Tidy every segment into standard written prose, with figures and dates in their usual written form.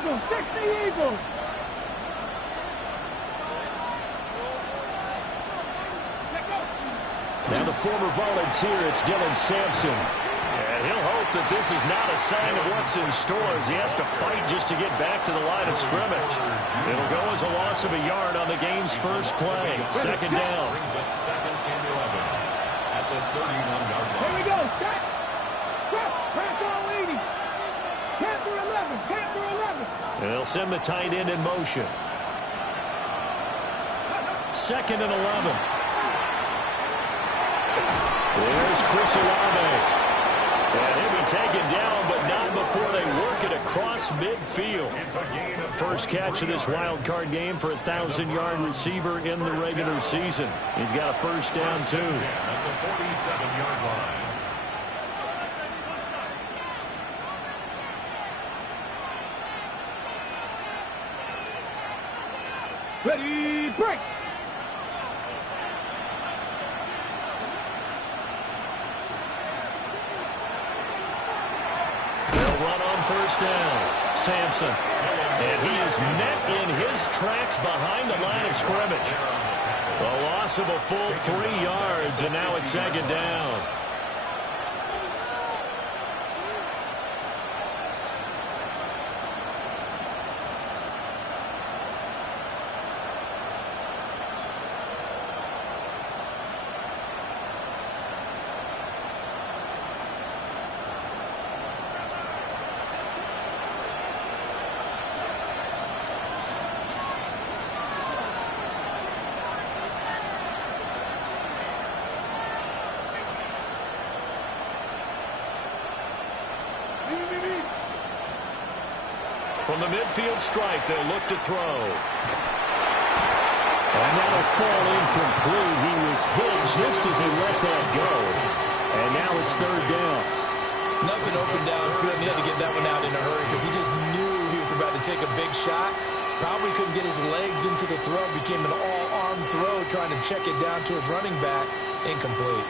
Eagles! 60 Eagles! Now the former volunteer, it's Dylan Sampson. And he'll hope that this is not a sign of what's in store as he has to fight just to get back to the line of scrimmage. It'll go as a loss of a yard on the game's first play. Second down. Brings up second and 11 at the 31-yard line. Here we go. Stop. Stop. Pass all 80. Panther 11. Panther 11. And they'll send the tight end in motion. Second and 11. There's Chris Olave. And he'll be taken down, but not before they work it across midfield. First catch of this wild card game for a 1,000-yard receiver in the regular season. He's got a first down, too. At the 47-yard line. Ready, break! First down, Sampson. And he is met in his tracks behind the line of scrimmage. A loss of a full 3 yards, and now it's second down. From the midfield strike, they'll look to throw. And that'll fall incomplete. He was hit just as he let that go. And now it's third down. Nothing open downfield, and he had to get that one out in a hurry because he just knew he was about to take a big shot. Probably couldn't get his legs into the throw. Became an all-arm throw, trying to check it down to his running back. Incomplete.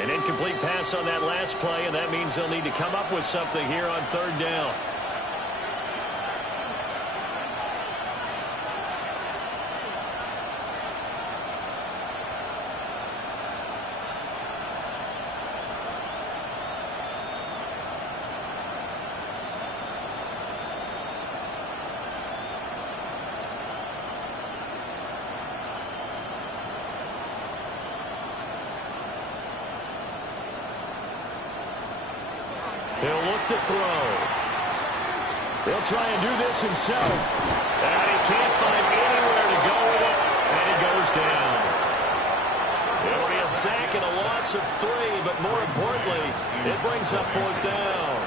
An incomplete pass on that last play, and that means they'll need to come up with something here on third down. He'll look to throw. He'll try and do this himself. And he can't find anywhere to go with it. And he goes down. It'll be a sack and a loss of 3, but more importantly, it brings up fourth down.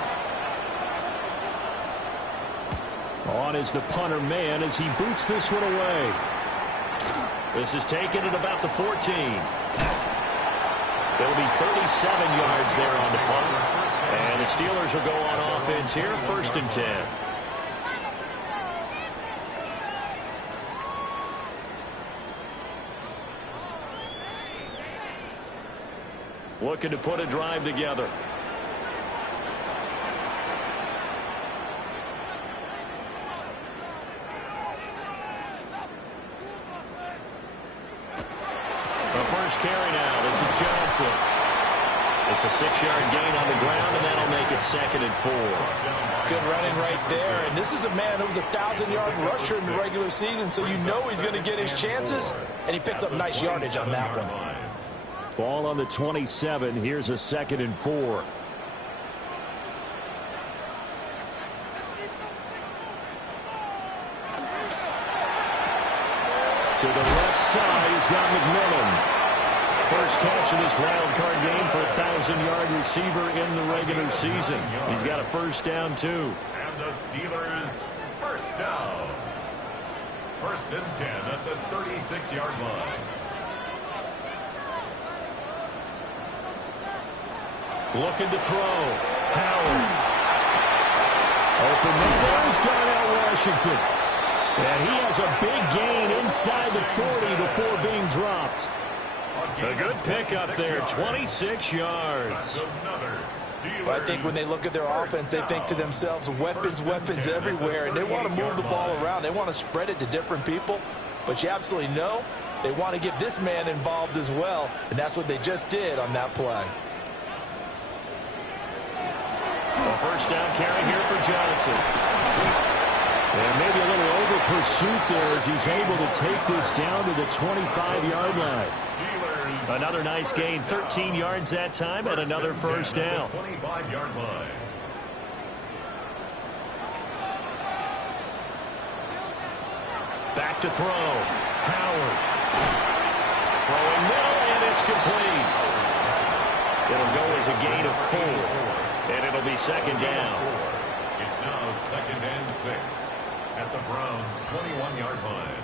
On is the punter man as he boots this one away. This is taken at about the 14. It'll be 37 yards there on the punt. And the Steelers will go on offense here, first and 10. Looking to put a drive together. The first carry now. This is Johnson. It's a 6-yard gain on the ground, and that'll make it second and 4. Good running right there. And this is a man who was a 1,000-yard rusher in the regular season, so you know he's going to get his chances, and he picks up nice yardage on that one. Ball on the 27. Here's a second and 4. To the left side, he's got McMillan. First catch of this wild card game for a 1,000-yard receiver in the regular season. He's got a first down, too. And the Steelers first down. First and 10 at the 36-yard line. Looking to throw. Howard. Open man. There's Darnell Washington. And he has a big gain inside the 40 before being dropped. A good pickup there, 26 yards. That's another But I think when they look at their offense, they think to themselves, weapons, weapons everywhere, and they want to move the ball around. They want to spread it to different people. But you absolutely know they want to get this man involved as well, and that's what they just did on that play. A first down carry here for Johnson. And maybe a little over pursuit there as he's able to take this down to the 25-yard line. Another nice gain, 13 yards that time, and another first down. 25-yard line. Back to throw. Howard. Throwing middle, and it's complete. It'll go as a gain of 4, and it'll be second down. It's now 2nd and 6 at the Browns' 21-yard line.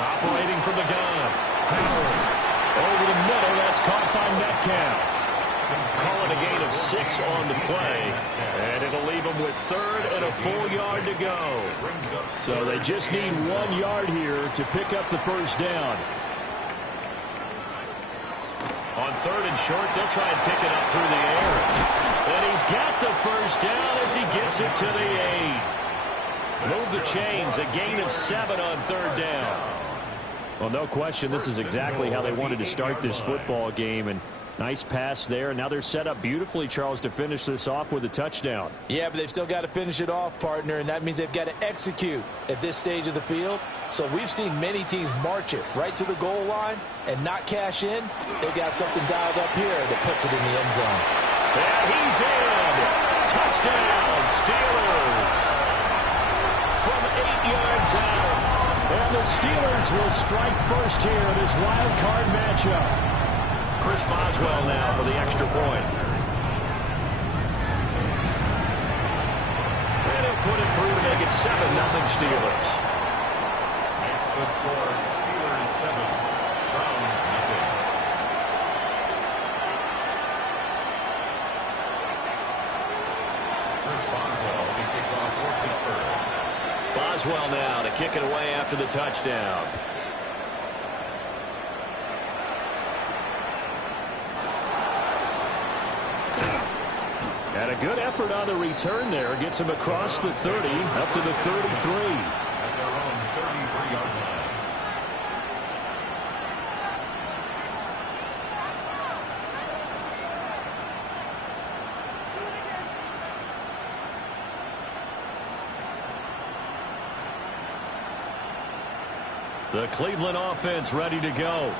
Operating from the gun. Howard. Over the middle. That's caught by Metcalf. Calling a gain of 6 on the play. And it'll leave them with 3rd and a 4-yard to go. So they just need 1 yard here to pick up the first down. On 3rd and short, they'll try and pick it up through the air. And he's got the first down as he gets it to the 8. Move the chains. A gain of 7 on 3rd down. Well, no question, this is exactly how they wanted to start this football game. And nice pass there. Now they're set up beautifully, Charles, to finish this off with a touchdown. Yeah, but they've still got to finish it off, partner, and that means they've got to execute at this stage of the field. So we've seen many teams march it right to the goal line and not cash in. They've got something dialed up here that puts it in the end zone. And he's in. Touchdown, Steelers. From 8 yards out. And the Steelers will strike first here in this wild card matchup. Chris Boswell now for the extra point. And he'll put it through to make it 7-0 Steelers. Makes the score Steelers 7, Browns 0. Chris Boswell to kick off for Pittsburgh. Boswell now to kick it away after the touchdown. And a good effort on the return there. Gets him across the 30, up to the 33. At their own 33-yard line. The Cleveland offense ready to go.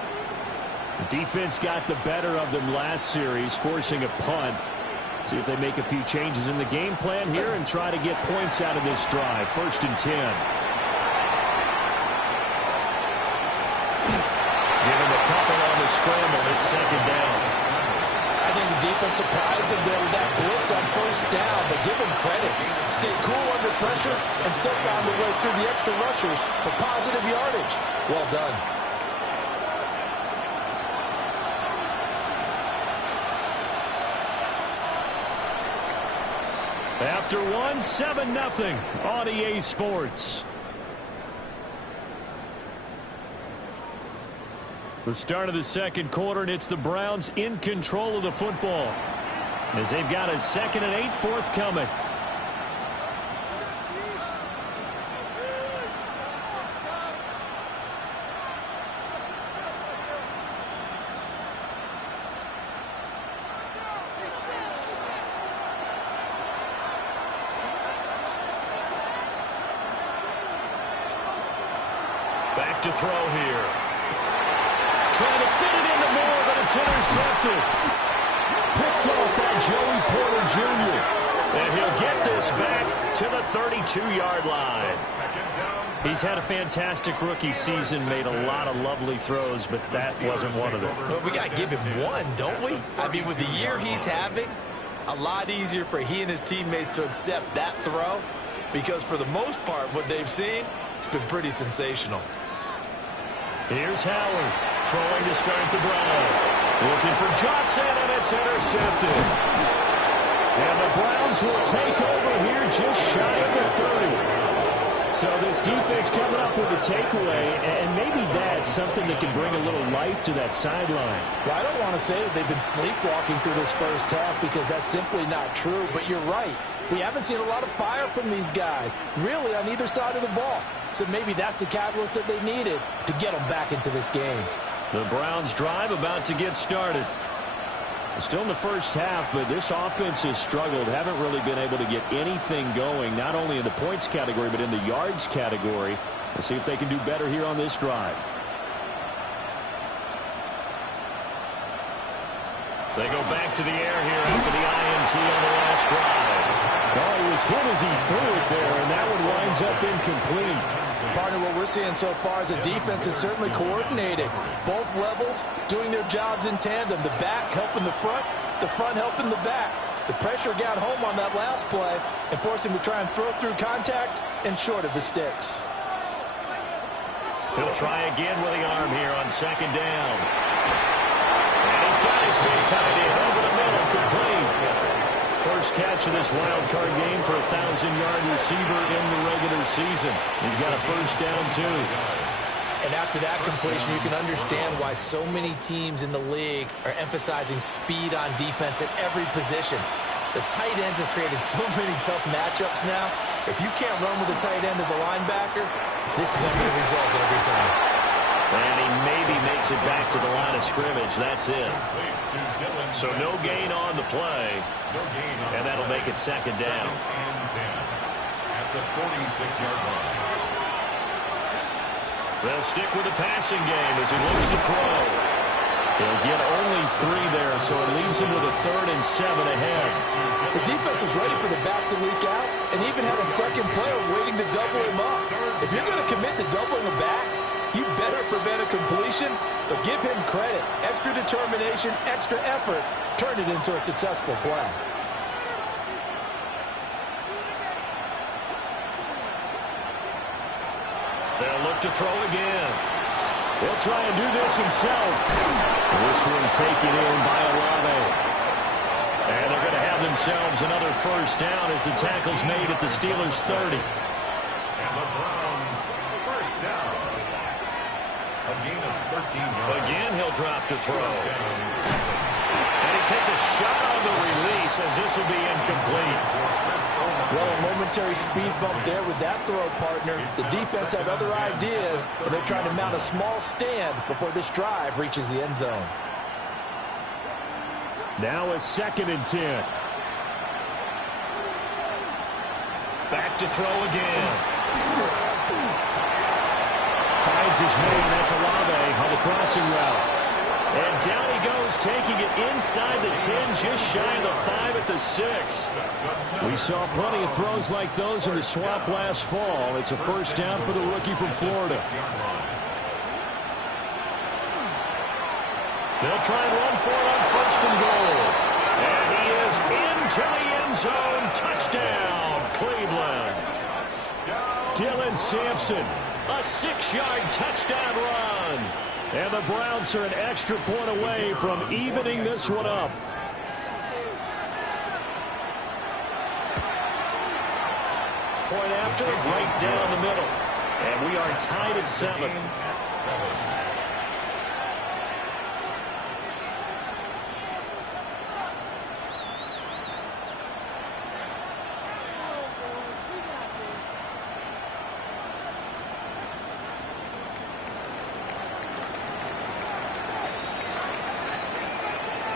The defense got the better of them last series, forcing a punt. See if they make a few changes in the game plan here and try to get points out of this drive. 1st and 10. Give him a couple on the scramble. It's 2nd down. I think the defense surprised them there with that blitz on 1st down, but give them credit. Stayed cool under pressure and still found a way through the extra rushers for positive yardage. Well done. After 7-0 on EA Sports. The start of the second quarter, and it's the Browns in control of the football as they've got a 2nd and 8 forthcoming. Back to throw here. Trying to fit it into Moore, but it's intercepted. Picked off by Joey Porter Jr. And he'll get this back to the 32-yard line. He's had a fantastic rookie season, made a lot of lovely throws, but that wasn't one of them. Well, we got to give him one, don't we? I mean, with the year he's having, a lot easier for he and his teammates to accept that throw because for the most part, what they've seen, it's been pretty sensational. Here's Howard throwing to start the drive. Looking for Johnson, and it's intercepted. And the Browns will take over here just shy of the 30. So this defense coming up with a takeaway, and maybe that's something that can bring a little life to that sideline. Well, I don't want to say that they've been sleepwalking through this first half because that's simply not true, but you're right. We haven't seen a lot of fire from these guys, really, on either side of the ball. So maybe that's the catalyst that they needed to get them back into this game. The Browns drive about to get started. Still in the first half, but this offense has struggled. Haven't really been able to get anything going, not only in the points category, but in the yards category. We'll see if they can do better here on this drive. They go back to the air here after the INT on the last drive. Oh, he was hit as he threw it there, and that one winds up incomplete. Partner, what we're seeing so far is the defense is certainly coordinated. Both levels doing their jobs in tandem. The back helping the front helping the back. The pressure got home on that last play and forced him to try and throw through contact and short of the sticks. He'll try again with the arm here on second down. And he's got his big tight end over the middle, complete. First catch of this wild card game for a 1,000-yard receiver in the regular season. He's got a first down, too. And after that completion, you can understand why so many teams in the league are emphasizing speed on defense at every position. The tight ends have created so many tough matchups now. If you can't run with a tight end as a linebacker, this is going to be the result every time. And he maybe makes it back to the line of scrimmage. That's it. So no gain on the play. And that'll make it second down. At the 46-yard line. They'll stick with the passing game as he looks to throw. He'll get only 3 there, so it leaves him with a 3rd and 7 ahead. The defense was ready for the back to leak out and even had a second player waiting to double him up. If you're going to commit to doubling a back, you better prevent a completion, but give him credit. Extra determination, extra effort, turned it into a successful play. They'll look to throw again. He'll try and do this himself. This one taken in by Olave. And they're going to have themselves another first down as the tackle's made at the Steelers' 30. And the Browns, first down. A gain of 13 yards. Again, he'll drop to throw. And he takes a shot on the release as this will be incomplete. Well, a momentary speed bump there with that throw, partner. The defense had other ideas, but they're trying to mount a small stand before this drive reaches the end zone. Now a 2nd and 10. Back to throw again. Finds his man. That's Olave on the crossing route. And down he goes, taking it inside the 10, just shy of the 5 at the 6. We saw plenty of throws like those in the swamp last fall. It's a first down for the rookie from Florida. They'll try and run for it on 1st and goal. And he is into the end zone. Touchdown, Cleveland. Dylan Sampson. A 6-yard touchdown run. And the Browns are an extra point away from evening this one up. Point after, right down the middle. And we are tied at 7.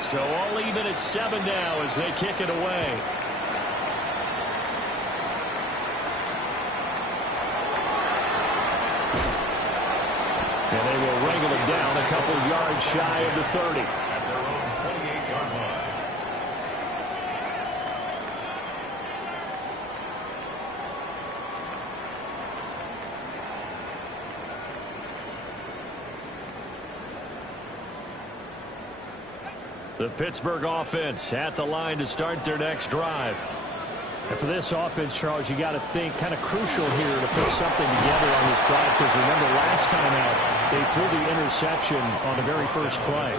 So all even at 7 now as they kick it away. And they will wrangle him down a couple yards shy of the 30. At their own 28-yard line. The Pittsburgh offense at the line to start their next drive. And for this offense, Charles, you got to think kind of crucial here to put something together on this drive, because remember last time out, They threw the interception on the very first play.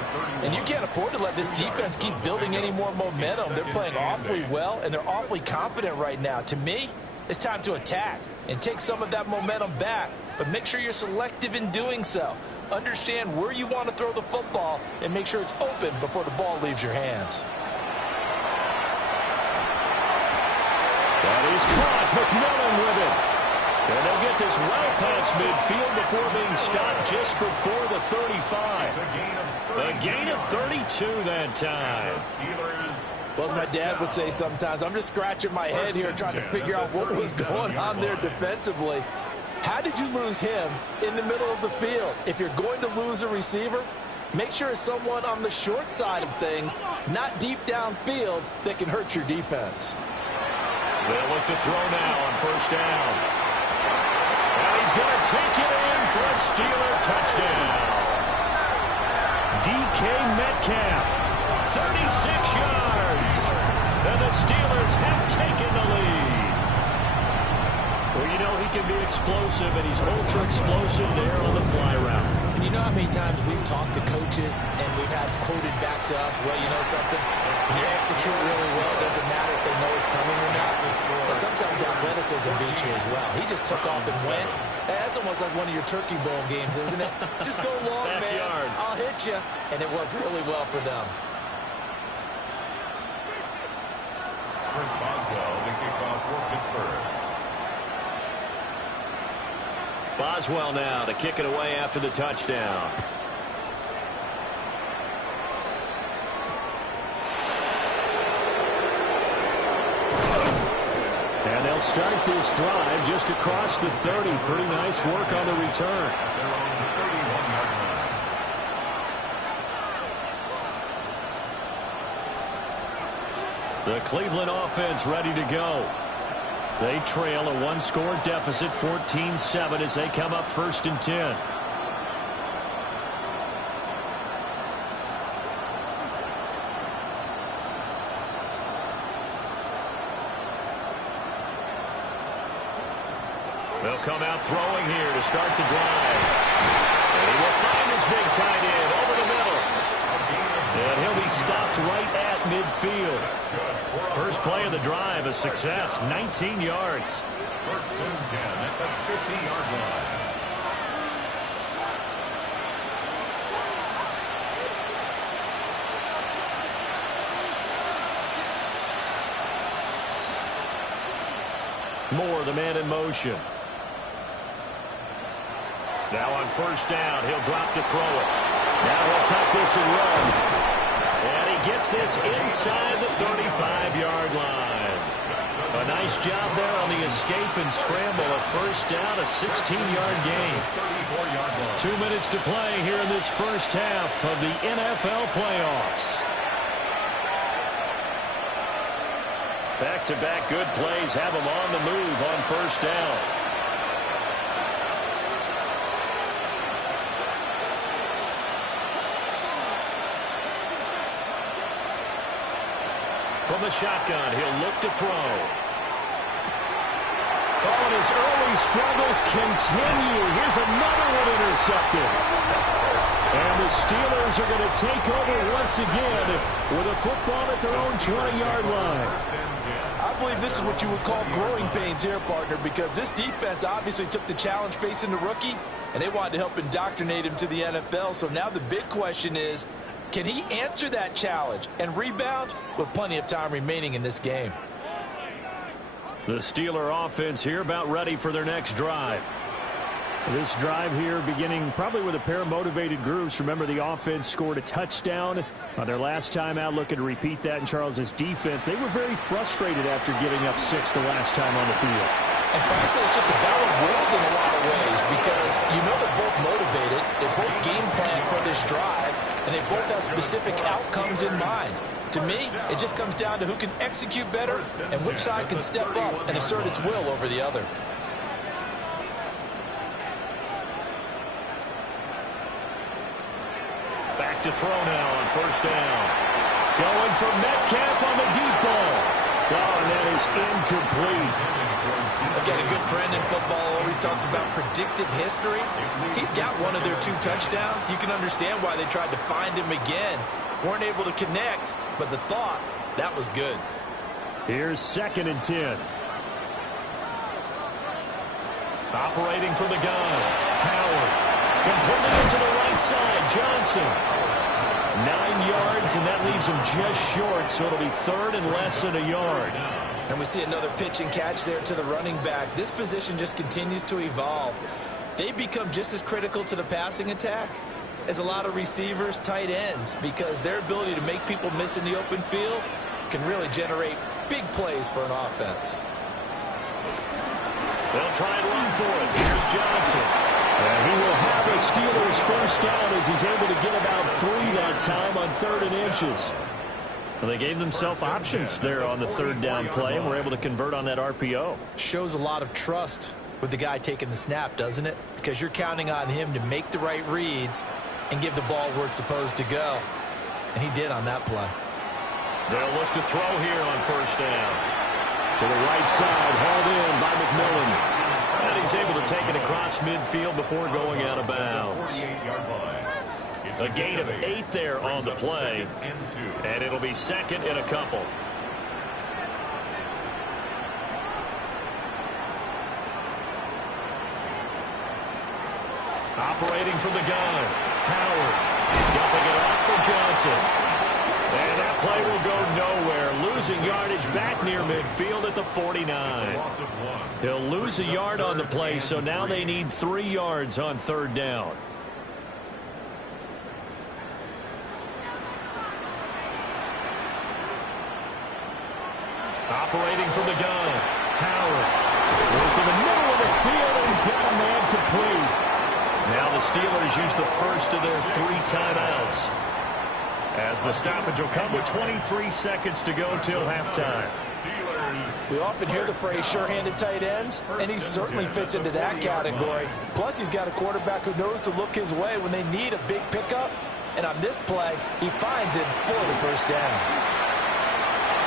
And you can't afford to let this defense keep building any more momentum. They're playing awfully well, and they're awfully confident right now. To me, it's time to attack and take some of that momentum back. But make sure you're selective in doing so. Understand where you want to throw the football and make sure it's open before the ball leaves your hands. That is caught. McMillan with it. And they'll get this well past midfield before being stopped just before the 35. A gain of 32 that time. Well, as my dad would say sometimes, I'm just scratching my head here trying to figure out what was going on there defensively. How did you lose him in the middle of the field? If you're going to lose a receiver, make sure it's someone on the short side of things, not deep downfield, that can hurt your defense. They'll look to throw now on first down. And he's going to take it in for a Steeler touchdown. DK Metcalf, 36 yards. And the Steelers have taken the lead. Well, you know he can be explosive, and he's ultra-explosive there on the fly route. And you know how many times we've talked to coaches and we've had quoted back to us, well, you know something? When you execute really well, it doesn't matter if they know it's coming or not. But sometimes athleticism beats you as well. He just took off and went. That's almost like one of your Turkey Bowl games, isn't it? Just go long, man. I'll hit you. And it worked really well for them. Chris Boswell, the kickoff for Pittsburgh. Boswell now to kick it away after the touchdown. And they'll start this drive just across the 30. Pretty nice work on the return. They're on the 31-yard line. The Cleveland offense ready to go. They trail a one-score deficit, 14-7, as they come up 1st and 10. They'll come out throwing here to start the drive. And he will find his big tight end over the middle. And he'll be stopped right at midfield. First play of the drive, a success, 19 yards. 1st and 10 at the 50-yard line. Moore, the man in motion. Now on first down, he'll drop to throw it. Now he'll tuck this and run. And he gets this inside the 35-yard line. A nice job there on the escape and scramble. A first down, a 16-yard gain. 2 minutes to play here in this first half of the NFL playoffs. Back-to-back good plays have him on the move on first down. From the shotgun, he'll look to throw. Oh, and his early struggles continue. Here's another one intercepted. And the Steelers are going to take over once again with a football at their own 20-yard line. I believe this is what you would call growing pains here, partner, because this defense obviously took the challenge facing the rookie, and they wanted to help indoctrinate him to the NFL. So now the big question is, can he answer that challenge and rebound with plenty of time remaining in this game? The Steeler offense here about ready for their next drive. This drive here beginning probably with a pair of motivated groups. Remember, the offense scored a touchdown on their last time out. Looking to repeat that in Charles's defense. They were very frustrated after giving up 6 the last time on the field. And frankly, it's just a battle of wills in a lot of ways because you know they're both motivated. They both game plan for this drive, and they both have specific outcomes in mind. To me, it just comes down to who can execute better and which side can step up and assert its will over the other. Back to throw now on first down. Going for Metcalf on the deep ball. Oh, and that is incomplete. Again, a good friend in football always talks about predictive history. He's got one of their 2 touchdowns. You can understand why they tried to find him again. Weren't able to connect, but the thought, that was good. Here's 2nd and 10. Operating from the gun, Howard. Completely into the right side, Johnson. 9 yards, and that leaves him just short, so it'll be 3rd and less than a yard. And we see another pitch and catch there to the running back. This position just continues to evolve. They become just as critical to the passing attack as a lot of receivers, tight ends, because their ability to make people miss in the open field can really generate big plays for an offense. They'll try and run for it. Here's Johnson. And he will have a Steelers first down as he's able to get about 3 that time on 3rd and inches. Well, they gave themselves options there on the 3rd down play, and were able to convert on that RPO. Shows a lot of trust with the guy taking the snap, doesn't it? Because you're counting on him to make the right reads and give the ball where it's supposed to go. And he did on that play. They'll look to throw here on 1st down. To the right side, hauled in by McMillan. And he's able to take it across midfield before going out of bounds. A gain of 8 there on the play. And it'll be 2nd and a couple. Operating from the gun, Howard. Dumping it off for Johnson. And that play will go nowhere. Losing yardage back near midfield at the 49. He'll lose a yard on the play, so now they need 3 yards on 3rd down. Operating from the gun, Howard. Working the middle of the field, and he's got a man complete. Now the Steelers use the first of their 3 timeouts, as the stoppage will come with 23 seconds to go till halftime. We often hear the phrase sure-handed tight ends, and he certainly fits into that category. Plus, he's got a quarterback who knows to look his way when they need a big pickup. And on this play, he finds it for the first down.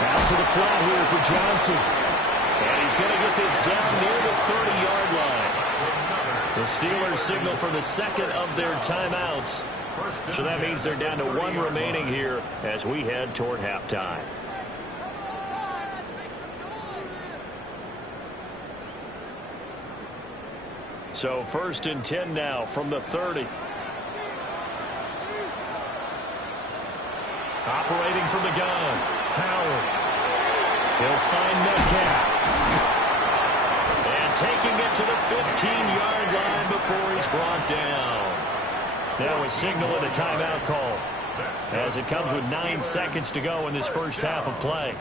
Out to the flat here for Johnson. And he's going to get this down near the 30-yard line. The Steelers signal for the 2nd of their timeouts. So that means they're down to 1 remaining here as we head toward halftime. So 1st and 10 now from the 30. Operating from the gun, Howard. He'll find Metcalf. And taking it to the 15-yard line before he's brought down. Now a signal and a timeout call, as it comes with 9 seconds to go in this first half of play.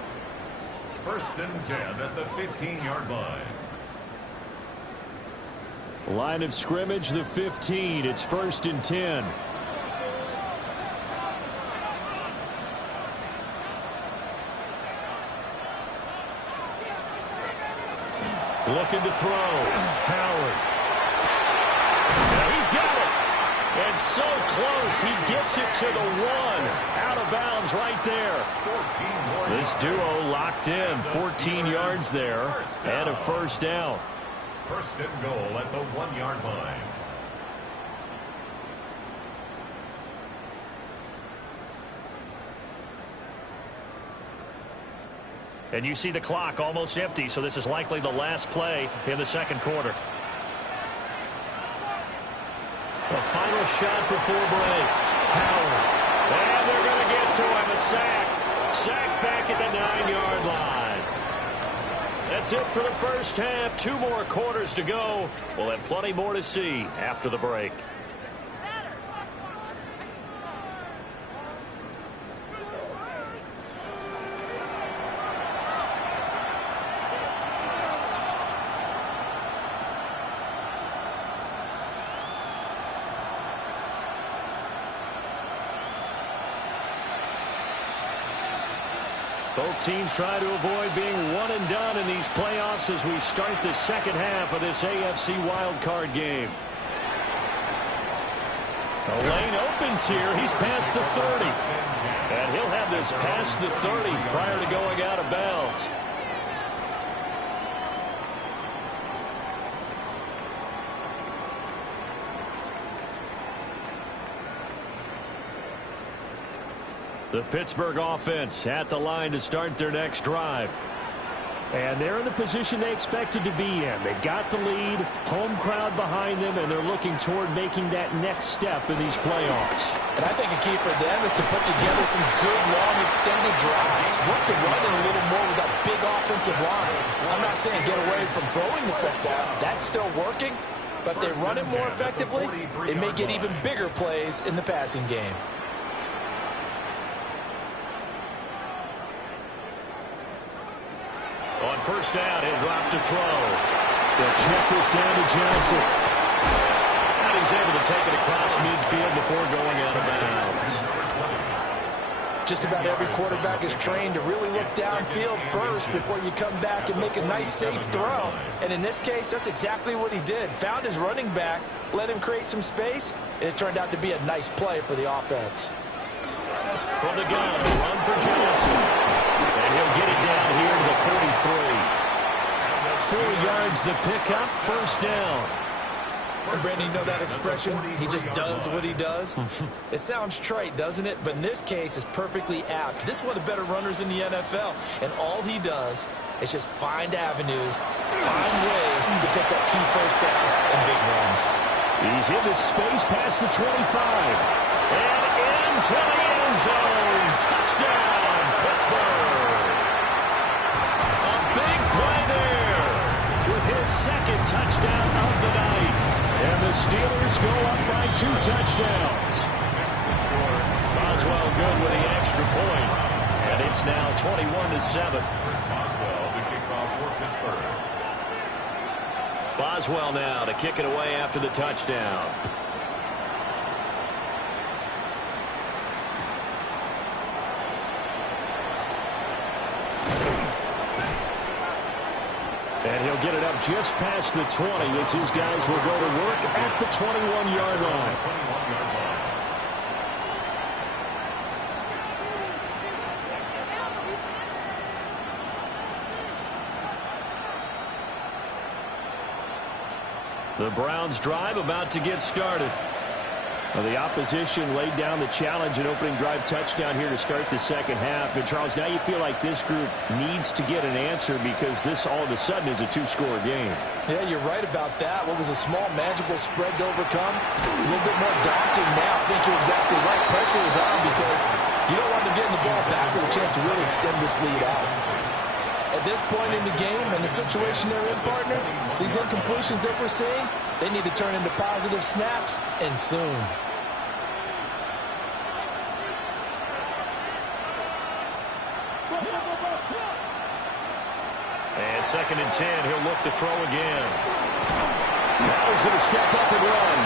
1st and 10 at the 15-yard line. Line of scrimmage, the 15. It's 1st and 10. Looking to throw. Howard. Now he's got it. And so close, he gets it to the 1. Out of bounds right there. This duo locked in. 14 yards there and a first down. 1st and goal at the 1-yard line. And you see the clock almost empty, so this is likely the last play in the 2nd quarter. The final shot before break. Howard. And they're going to get to him. A sack. Sack back at the 9-yard line. That's it for the first half. 2 more quarters to go. We'll have plenty more to see after the break. Both teams try to avoid being one and done in these playoffs as we start the second half of this AFC wildcard game. The lane opens here. He's past the 30. And he'll have this past the 30 prior to going out of bounds. The Pittsburgh offense at the line to start their next drive. And they're in the position they expected to be in. They've got the lead, home crowd behind them, and they're looking toward making that next step in these playoffs. And I think a key for them is to put together some good, long, extended drives. Work the run in a little more with that big offensive line. I'm not saying get away from throwing the football. That's still working. But if they run it more effectively, it may get even bigger plays in the passing game. On first down, he'll drop to throw. They'll check this down to Johnson. And he's able to take it across midfield before going out of bounds. Just about every quarterback is trained to really look downfield first before you come back and make a nice, safe throw. And in this case, that's exactly what he did. Found his running back, let him create some space, and it turned out to be a nice play for the offense. From the gun, run for Johnson. And he'll get it down here to the 43. 4 yards the pickup, first down. And Brandon, you know that expression? He just does what he does? It sounds trite, doesn't it? But in this case, it's perfectly apt. This is one of the better runners in the NFL. And all he does is just find avenues, find ways to pick up key first downs and big runs. He's into space past the 25. And into the end zone. Touchdown, Pittsburgh. A big play there with his second touchdown of the night. And the Steelers go up by 2 touchdowns. Boswell good with the extra point. And it's now 21-7. Boswell to kick off for Pittsburgh. Boswell now to kick it away after the touchdown. And he'll get it up just past the 20 as his guys will go to work at the 21-yard line. The Browns drive about to get started. Well, the opposition laid down the challenge and opening drive touchdown here to start the second half. And, Charles, now you feel like this group needs to get an answer because this all of a sudden is a 2-score game. Yeah, you're right about that. What was a small, manageable spread to overcome? A little bit more daunting now. I think you're exactly right. Pressure is on because you don't want them getting the ball back with a chance to really extend this lead out. At this point in the game and the situation they're in, partner, these incompletions that we're seeing, they need to turn into positive snaps, and soon. And 2nd and 10, he'll look to throw again. Now he's going to step up and run.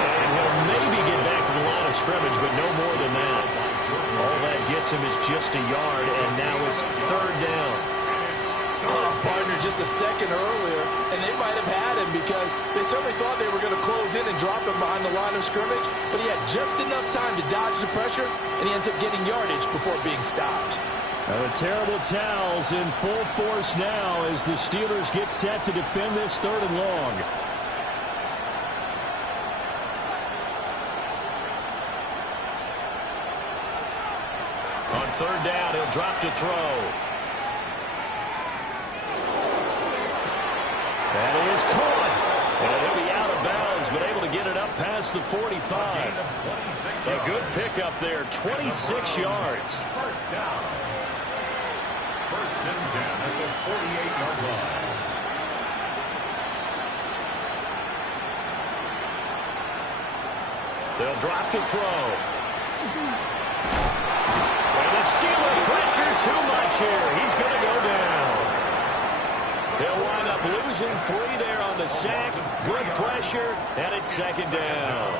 And he'll maybe get back to the line of scrimmage, but no more than that. All that gets him is just a yard, and now it's 3rd down. Oh, partner, just a second earlier, and they might have had him because they certainly thought they were going to close in and drop him behind the line of scrimmage, but he had just enough time to dodge the pressure, and he ends up getting yardage before being stopped. Now the terrible towels in full force now as the Steelers get set to defend this 3rd and long. On 3rd down, he'll drop to throw. That is caught. And he'll be out of bounds, but able to get it up past the 45. A good pickup there, 26 yards. First down. 1st and 10 at the 48-yard line. They'll drop to throw. And the Steeler pressure too much here. He's going to go down. They'll wind up losing 3 there on the sack. Good pressure, and it's 2nd down.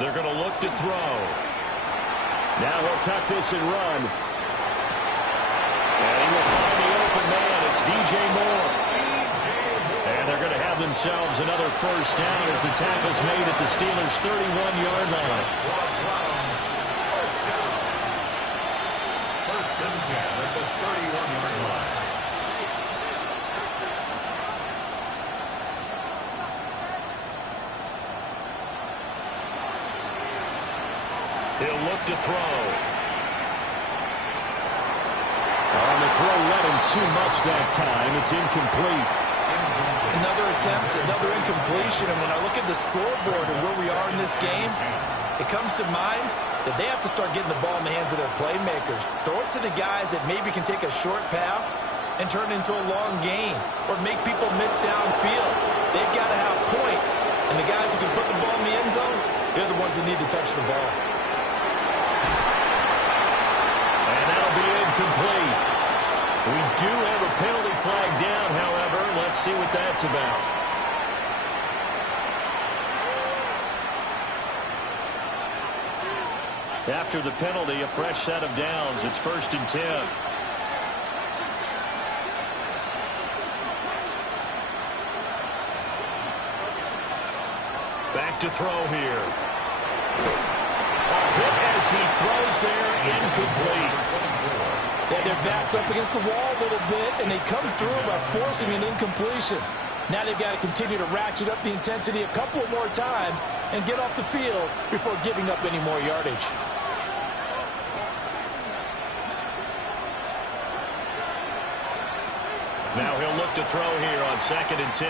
They're going to look to throw. Now he'll tuck this and run. And he will find the open man. It's DJ Moore. And they're going to have themselves another first down as the tackle's made at the Steelers' 31-yard line. First and 10 at the 31-yard line. He'll look to throw. On the throw, led him too much that time. It's incomplete. Another attempt, another incompletion. And when I look at the scoreboard and where we are in this game, it comes to mind that they have to start getting the ball in the hands of their playmakers. Throw it to the guys that maybe can take a short pass and turn it into a long gain or make people miss downfield. They've got to have points. And the guys who can put the ball in the end zone, they're the ones that need to touch the ball. Complete. We do have a penalty flag down, however. Let's see what that's about. After the penalty, a fresh set of downs. It's 1st and 10. Back to throw here. A hit as he throws there, incomplete. Yeah, their back's up against the wall a little bit, and they come through by forcing an incompletion. Now they've got to continue to ratchet up the intensity a couple more times and get off the field before giving up any more yardage. Now he'll look to throw here on 2nd and 10.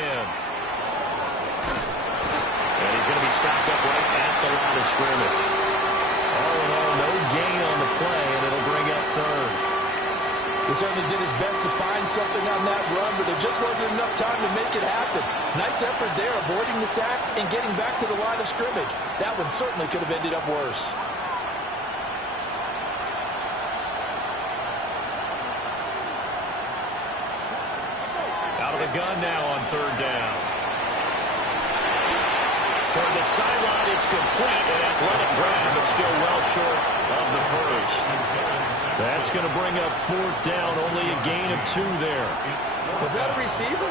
And he's going to be stopped up right at the line of scrimmage. All in all, no gain on the play, and it'll bring up 3rd. He certainly did his best to find something on that run, but there just wasn't enough time to make it happen. Nice effort there, avoiding the sack and getting back to the line of scrimmage. That one certainly could have ended up worse. Out of the gun now on 3rd down. Toward the sideline, it's complete. An athletic grab, but still well short of the first. That's going to bring up 4th down. Only a gain of 2 there. Was that a receiver?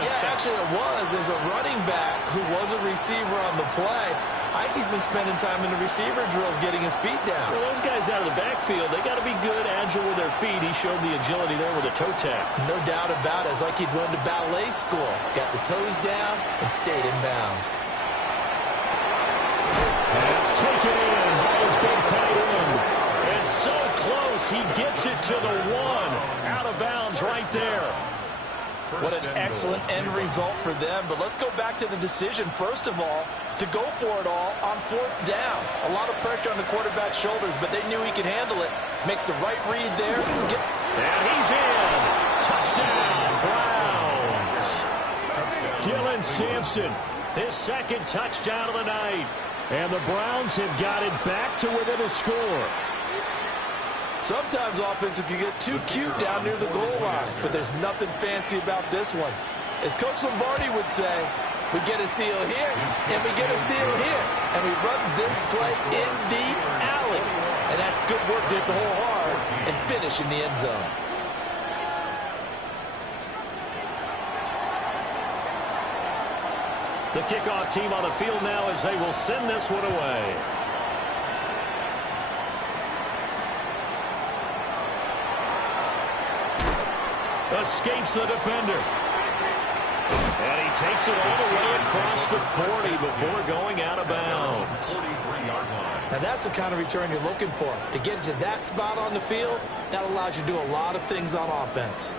Yeah, actually it was. There's a running back who was a receiver on the play. Ikey's been spending time in the receiver drills getting his feet down. Well, those guys out of the backfield, they got to be good, agile with their feet. He showed the agility there with a toe tap. No doubt about it. It's like he'd run to ballet school. Got the toes down and stayed in bounds. That's taken in by his big tight end. And so close, he gets it to the 1. Out of bounds right there. What an excellent end result for them. But let's go back to the decision, first of all, to go for it all on 4th down. A lot of pressure on the quarterback's shoulders, but they knew he could handle it. Makes the right read there. And he's in. Touchdown, Browns. Dylan Sampson, his 2nd touchdown of the night. And the Browns have got it back to within a score. Sometimes offenses can get too cute down near the goal line, but there's nothing fancy about this one. As Coach Lombardi would say, we get a seal here, and we get a seal here, and we run this play in the alley. And that's good work to hit the hole hard and finish in the end zone. The kickoff team on the field now as they will send this one away. Escapes the defender. And he takes it all the way across the 40 before going out of bounds. Now that's the kind of return you're looking for. To get to that spot on the field, that allows you to do a lot of things on offense.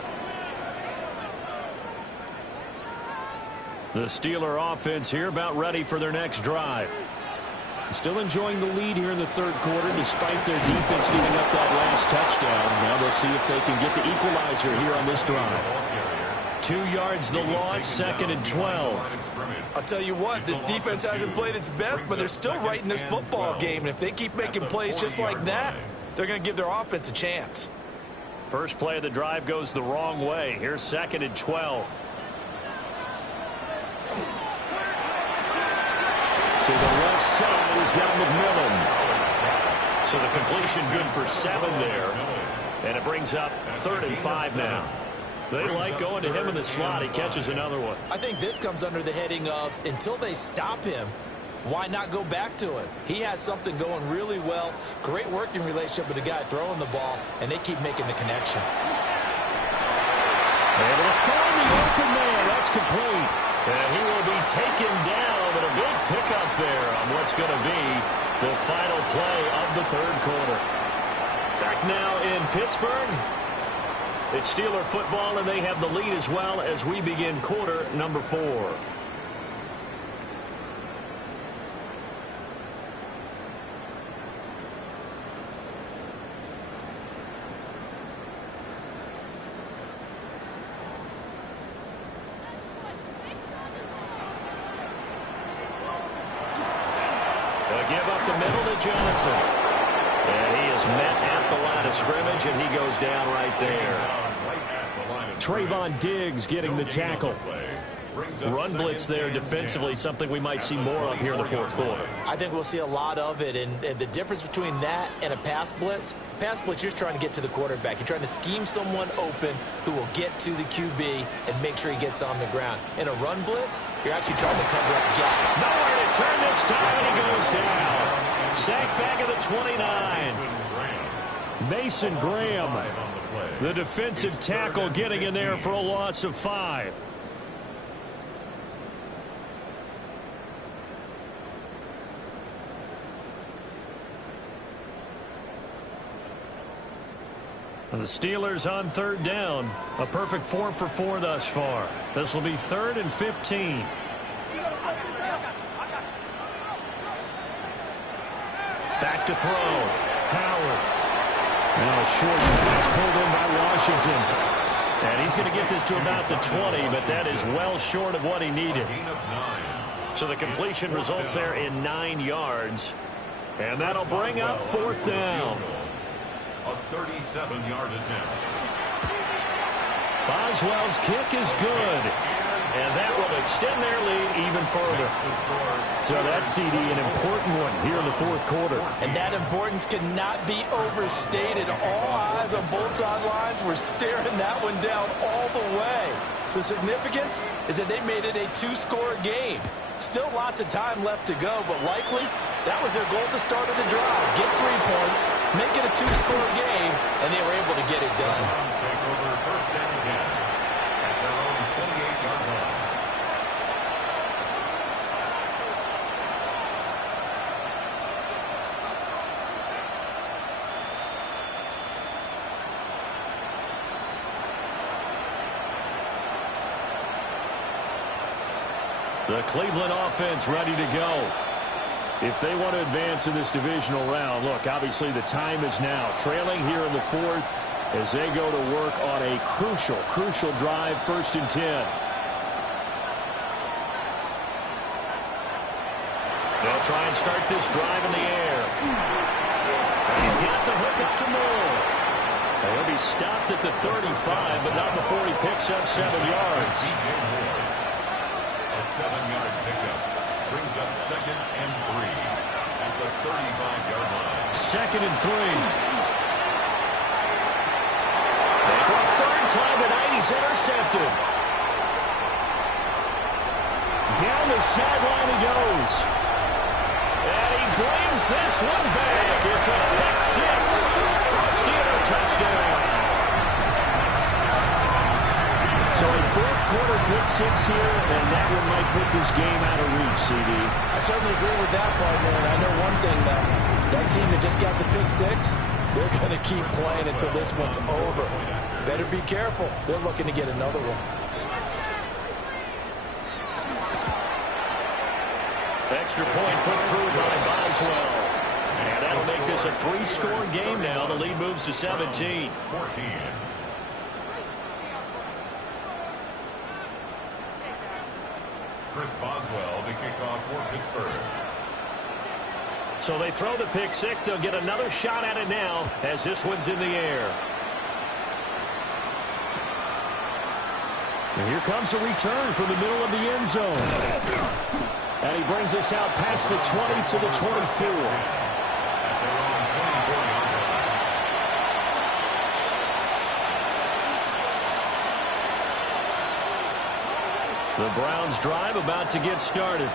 The Steeler offense here about ready for their next drive. Still enjoying the lead here in the 3rd quarter despite their defense giving up that last touchdown. Now they'll see if they can get the equalizer here on this drive. 2 yards the loss, 2nd and 12. I'll tell you what, this defense hasn't played its best, but they're still right in this football game. And if they keep making plays just like that, they're going to give their offense a chance. First play of the drive goes the wrong way. Here's 2nd and 12. To the left side, he's got McMillan. So the completion good for 7 there. And it brings up 3rd and 5 now. They like going to him in the slot. He catches another one. I think this comes under the heading of, until they stop him, why not go back to him? He has something going really well. Great working relationship with the guy throwing the ball, and they keep making the connection. Able to find the open man. That's complete. And he will be taken down, but a big pickup there on what's going to be the final play of the third quarter. Back now in Pittsburgh. It's Steeler football, and they have the lead as well as we begin quarter number 4. They'll give up the middle to Johnson. And he is met at the line of scrimmage, and he goes down right there. Trayvon Diggs getting the tackle. Run blitz there defensively, something we might see more of here in the fourth quarter. I think we'll see a lot of it, and the difference between that and a pass blitz, you're just trying to get to the quarterback. You're trying to scheme someone open who will get to the QB and make sure he gets on the ground. In a run blitz, you're actually trying to cover up gap. Nowhere to turn this time, and he goes down. Sacked back at the 29. Mason Graham, the defensive tackle, getting in there for a loss of 5. And the Steelers on third down. A perfect 4 for 4 thus far. This will be 3rd and 15. Back to throw. Howard. Now a short pass pulled in by Washington. And he's going to get this to about the 20, but that is well short of what he needed. So the completion results there in 9 yards. And that'll bring up 4th down. A 37-yard attempt. Boswell's kick is good. And that will extend their lead even further. So that CD, an important one here in the fourth quarter. And that importance cannot be overstated. All eyes on both sidelines were staring that one down all the way. The significance is that they made it a 2-score game. Still lots of time left to go, but likely that was their goal at the start of the drive. Get 3 points, make it a 2-score game, and they were able to get it done. Take over 1st and 10 at their own 28-yard line. The Cleveland offense ready to go. If they want to advance in this divisional round, look, obviously the time is now. Trailing here in the 4th as they go to work on a crucial drive, 1st and 10. They'll try and start this drive in the air. And he's got the hook up to Moore. And he'll be stopped at the 35, but not before he picks up 7 yards. A 7-yard pickup brings up 2nd and 3 at the 35-yard line. 2nd and 3. And for a 3rd time tonight, he's intercepted. Down the sideline he goes. And he brings this one back. It's a pick 6 for a Steeler touchdown. So a 4th quarter pick 6 here, and that one might put this game out of reach, CD. I certainly agree with that, partner, and I know one thing, that team that just got the pick 6, they're going to keep playing until this one's over. Better be careful. They're looking to get another one. Extra point put through by Boswell. And that'll make this a 3-score game now. The lead moves to 17. 14. Chris Boswell to kick off for Pittsburgh. So they throw the pick 6. They'll get another shot at it now as this one's in the air. And here comes a return from the middle of the end zone. And he brings us out past the 20 to the 24. The Browns drive about to get started.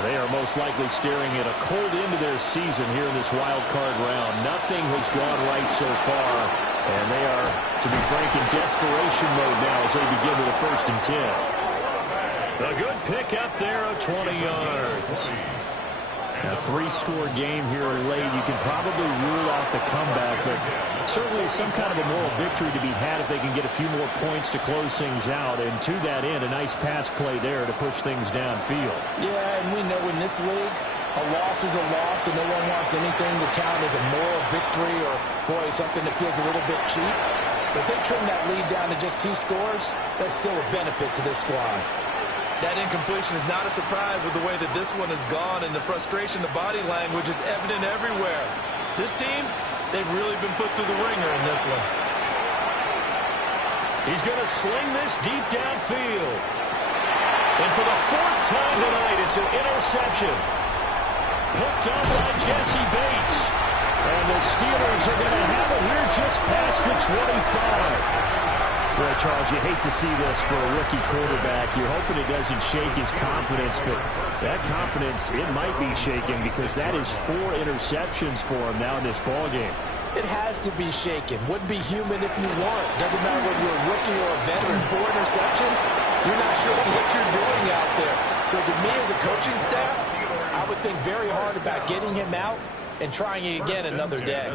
They are most likely staring at a cold end to their season here in this wild card round. Nothing has gone right so far, and they are, to be frank, in desperation mode now as they begin with a 1st and 10. A good pick up there of 20 yards. A 3-score game here late. You can probably rule out the comeback, but certainly some kind of a moral victory to be had if they can get a few more points to close things out. And to that end, a nice pass play there to push things downfield. Yeah, and we know in this league, a loss is a loss, and no one wants anything to count as a moral victory or, boy, something that feels a little bit cheap. But if they trim that lead down to just 2 scores, that's still a benefit to this squad. That incompletion is not a surprise with the way that this one has gone, and the frustration, the body language is evident everywhere. This team, they've really been put through the ringer in this one. He's going to sling this deep downfield. And for the 4th time tonight, it's an interception. Picked up by Jesse Bates. And the Steelers are going to have it here just past the 25. Boy, Charles, you hate to see this for a rookie quarterback. You're hoping it doesn't shake his confidence, but that confidence, it might be shaken because that is 4 interceptions for him now in this ballgame. It has to be shaken. Wouldn't be human if you weren't. Doesn't matter whether you're a rookie or a veteran. 4 interceptions, you're not sure what you're doing out there. So to me as a coaching staff, I would think very hard about getting him out and trying it again another day.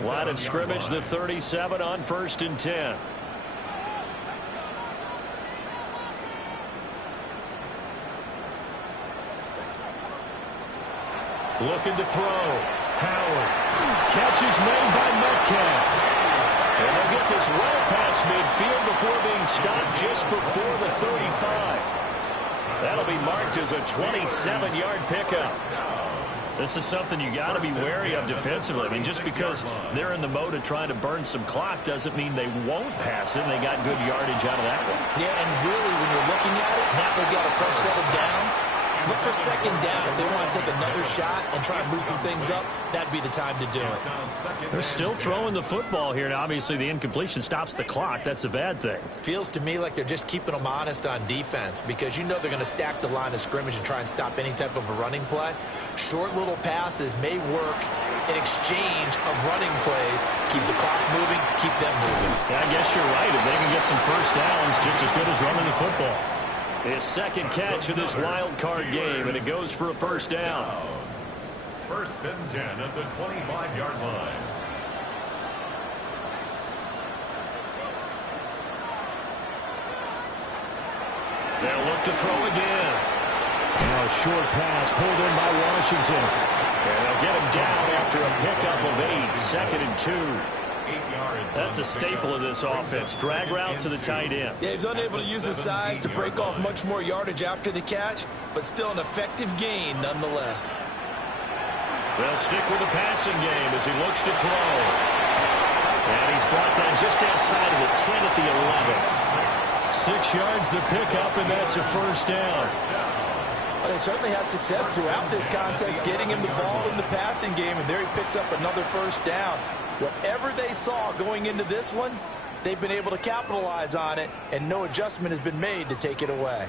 Line of scrimmage, the 37 on 1st and 10. Looking to throw. Howard. Catch is made by Metcalf. And they'll get this well past midfield before being stopped just before the 35. That'll be marked as a 27-yard pickup. This is something you got to be wary of defensively. I mean, just because they're in the mode of trying to burn some clock doesn't mean they won't pass it. They got good yardage out of that one. Yeah, and really, when you're looking at it, now they've got a fresh set of downs. Look for 2nd down. If they want to take another shot and try and loosen things up, that'd be the time to do it. They're still throwing the football here. Now, obviously, the incompletion stops the clock. That's a bad thing. Feels to me like they're just keeping them honest on defense because you know they're going to stack the line of scrimmage and try and stop any type of a running play. Short little passes may work in exchange of running plays. Keep the clock moving, keep them moving. Yeah, I guess you're right. If they can get some 1st downs, just as good as running the football. His 2nd catch of this wild card game, and it goes for a 1st down. 1st and 10 at the 25-yard line. They'll look to throw again. Now a short pass pulled in by Washington. And they'll get him down after a pickup of 8. 2nd and 2. That's a staple of this offense. Drag route to the tight end. Yeah, he's unable to use his size to break off much more yardage after the catch, but still an effective gain nonetheless. They'll stick with the passing game as he looks to throw. And he's brought down just outside of the 10 at the 11. 6 yards the pickup, and that's a 1st down. Well, they certainly had success throughout this contest getting him the ball in the passing game, and there he picks up another 1st down. Whatever they saw going into this one, they've been able to capitalize on it, and no adjustment has been made to take it away.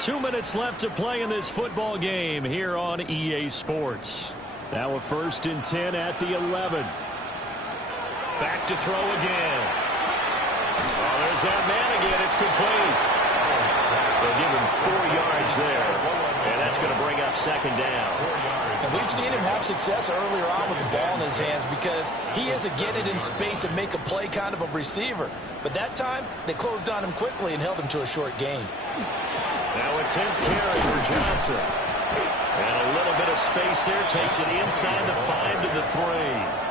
2 minutes left to play in this football game here on EA Sports. Now a 1st and 10 at the 11. Back to throw again. Oh, there's that man again. It's complete. They'll give him 4 yards there, and that's going to bring up 2nd down. And we've seen him have success earlier on with the ball in his hands because he is a get it in space and make a play kind of a receiver. But that time, they closed on him quickly and held him to a short gain. Now a 10th carry for Johnson. And a little bit of space there. Takes it inside the 5 to the 3.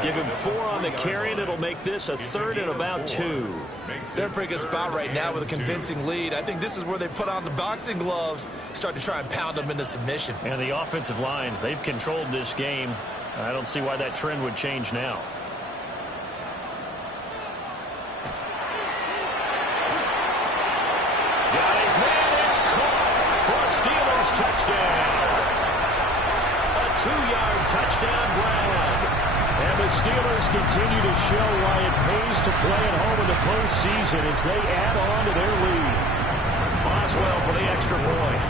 Give him 4 on the carry, and it'll make this a 3rd and about 2. They're in a pretty good spot right now with a convincing lead. I think this is where they put on the boxing gloves, start to try and pound them into submission. And the offensive line, they've controlled this game. I don't see why that trend would change now. Got his man, it's caught for a Steelers touchdown. A 2-yard touchdown grab. And the Steelers continue to show why it pays to play at home in the postseason as they add on to their lead. Boswell for the extra point.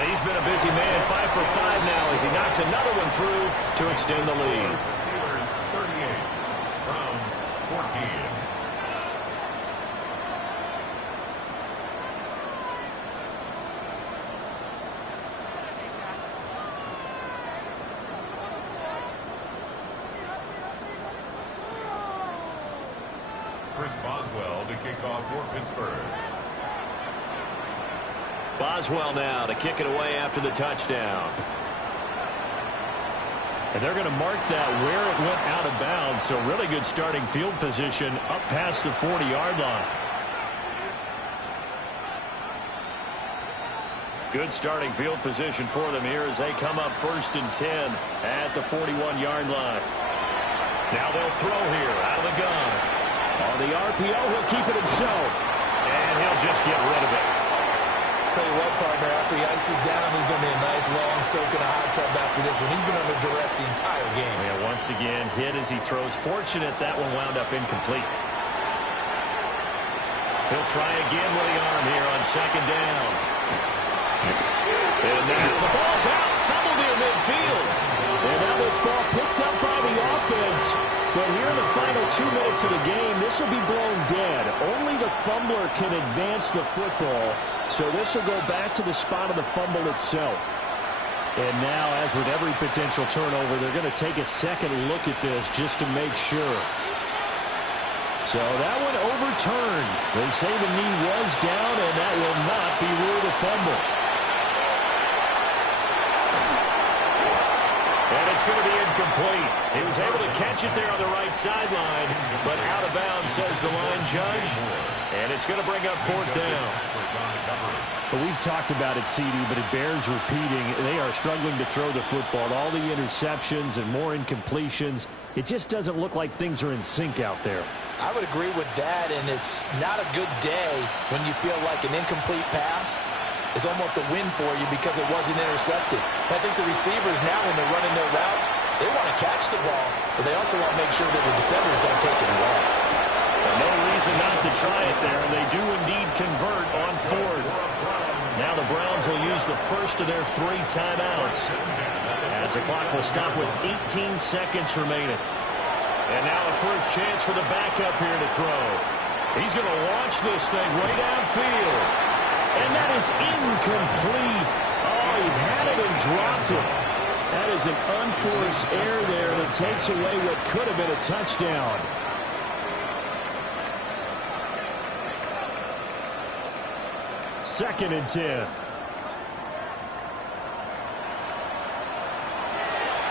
And he's been a busy man, 5 for 5 now as he knocks another one through to extend the lead. Steelers 38, Browns 14. Chris Boswell to kick off for Pittsburgh. Boswell now to kick it away after the touchdown. And they're going to mark that where it went out of bounds, so really good starting field position up past the 40-yard line. Good starting field position for them here as they come up 1st and 10 at the 41-yard line. Now they'll throw here out of the gun. On the RPO, he'll keep it himself, and he'll just get rid of it. Tell you what, partner, after he ices down, he's going to be a nice long soak in a hot tub after this one. He's been under duress the entire game. Yeah, once again, hit as he throws. Fortunate that one wound up incomplete. He'll try again with the arm here on 2nd down. And now the ball's out. Fumble near midfield. And now this ball picked up by the offense. But here in the final 2 minutes of the game, this will be blown dead. Only the fumbler can advance the football. So this will go back to the spot of the fumble itself. And now, as with every potential turnover, they're going to take a second look at this just to make sure. So that one overturned. They say the knee was down, and that will not be ruled a fumble. And it's going to be incomplete. He was able to catch it there on the right sideline, but out of bounds, says the line judge. And it's going to bring up 4th down. But we've talked about it, CD, but it bears repeating. They are struggling to throw the football. All the interceptions and more incompletions. It just doesn't look like things are in sync out there. I would agree with that, and it's not a good day when you feel like an incomplete pass is almost a win for you because it wasn't intercepted. I think the receivers now, when they're running their routes, they want to catch the ball, but they also want to make sure that the defenders don't take it away. No reason not to try it there, and they do indeed convert on 4th. Now the Browns will use the first of their 3 timeouts as the clock will stop with 18 seconds remaining. And now the first chance for the backup here to throw. He's going to launch this thing way downfield. And that is incomplete. Oh, he had it and dropped it. That is an unforced error there that takes away what could have been a touchdown. Second and 10.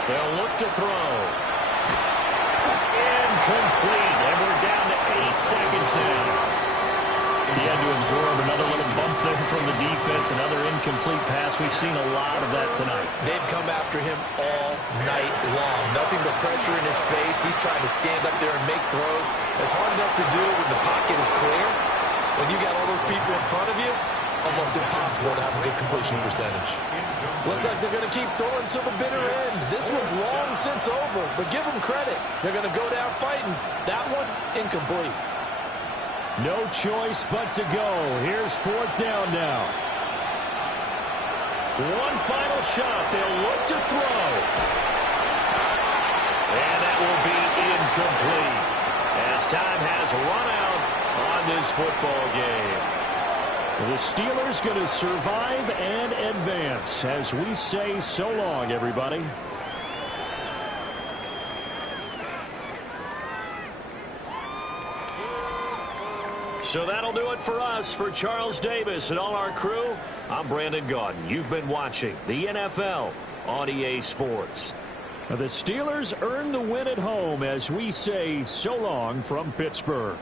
They'll look to throw. Incomplete. And we're down to 8 seconds now. He had to absorb another little bump there from the defense, another incomplete pass. We've seen a lot of that tonight. They've come after him all night long. Nothing but pressure in his face. He's trying to stand up there and make throws. It's hard enough to do when the pocket is clear. When you got all those people in front of you, almost impossible to have a good completion percentage. Looks like they're going to keep throwing to the bitter end. This one's long since over, but give them credit. They're going to go down fighting. That one, incomplete. No choice but to go. Here's 4th down now. One final shot. They'll look to throw. And that will be incomplete as time has run out on this football game. The Steelers going to survive and advance as we say so long, everybody. So that'll do it for us. For Charles Davis and all our crew, I'm Brandon Gaudin. You've been watching the NFL on EA Sports. The Steelers earn the win at home as we say so long from Pittsburgh.